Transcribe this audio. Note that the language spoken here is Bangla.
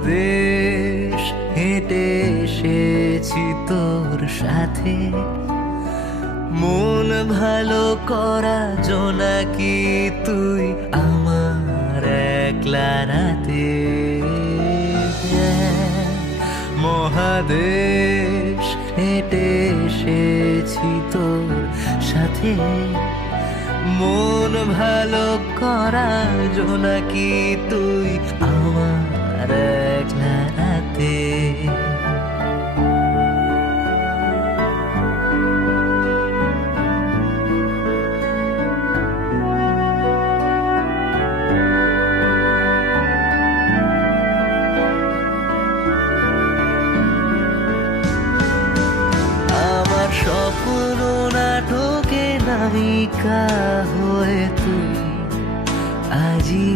মহাদেশ হেঁটে এসেছি তোর সাথে, মন ভালো করা জোনাকি তুই আমার একলা রাতে। মহাদেশ হেঁটে এসেছি তোর সাথে, মন ভালো করা জোনাকি তুই আমার একলা রাতে। আমার স্বপ্ন নাটকে নায়িকা হয়ে তুই আজি